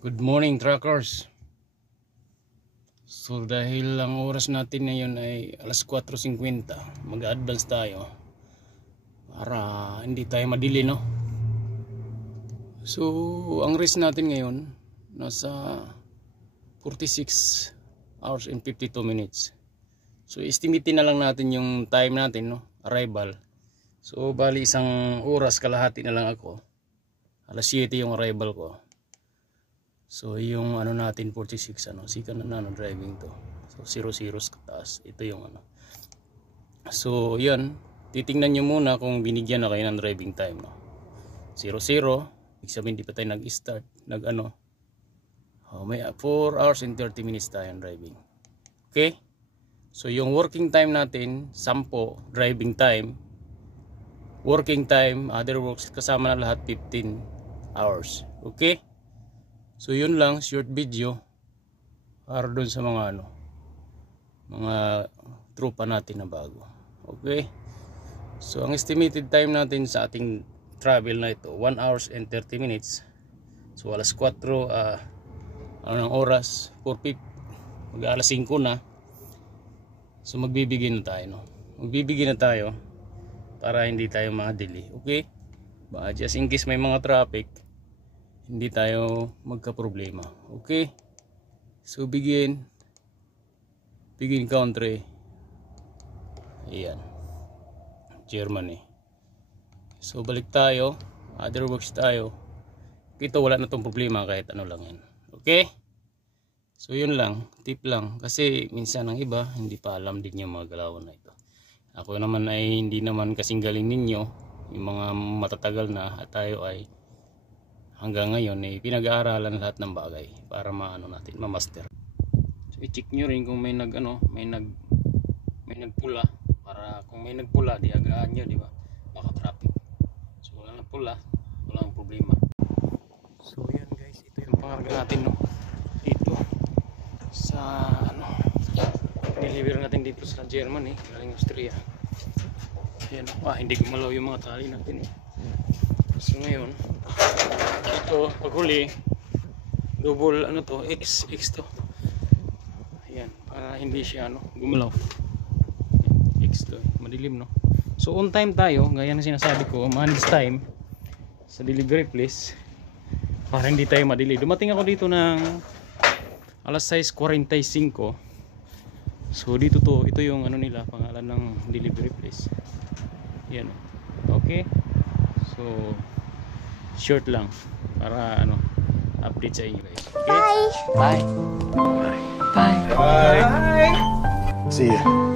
Good morning, truckers. So dahil ang oras natin ngayon ay alas 4:50, mag-advance tayo para hindi tayo madili, no? So ang race natin ngayon nasa 46 hours and 52 minutes. So estimate na lang natin yung time natin, no? Arrival. So bali isang oras kalahati na lang ako. Alas 7 yung arrival ko. So yung ano natin 46 sikan na driving to. So 00 kataas. Ito yung ano. So yan, titingnan nyo muna kung binigyan na kayo ng driving time, no. 00, ibig sabihin di pa tayo nag-start, may 4 hours and 30 minutes tayo driving. Okay? So yung working time natin 10 driving time. Working time, other works kasama na lahat 15 hours. Okay? So yun lang, short video para doon sa mga mga tropa natin na bago. Okay? So ang estimated time natin sa ating travel na ito 1 hours and 30 minutes. So alas 4 ng oras, 4:50, mag-alas 5 na. So magbibigay na tayo, no. Magbibigay na tayo para hindi tayo ma-delay. Okay? Just in case may mga traffic, hindi tayo magka-problema. Okay? So begin country. Ayan. Germany. So balik tayo. Other works tayo. Ito wala na tong problema kahit ano lang yan. Okay? So yun lang. Tip lang. Kasi minsan ang iba hindi pa alam din yung mga galawan na ito. Ako naman ay hindi naman kasing galing ninyo. Yung mga matatagal na at tayo ay hanggang ngayon ay pinag-aaralan lahat ng bagay para natin ma-master. So i-check nyo rin kung may nagpula, para kung may nagpula di agaan nyo, di ba? Baka traffic. So wala nagpula, walang problema. So yan guys, ito yung pangarga natin, no. Dito sa deliver natin dito sa Germany, galing Austria. Yan, hindi gumalaw yung mga tali natin, eh. So ngayon ito paghuli double X to. Ayan, para hindi siya gumalaw. X to, madilim, no. So on time tayo, gaya ng sinasabi ko, manage time sa delivery place para hindi tayo madili. Dumating ako dito ng alas 6:45. So dito ito yung nila, pangalan ng delivery place. Yan. Okay. So short lang para update sa inyo, guys. Okay? Bye. Bye. Bye. Bye. See you.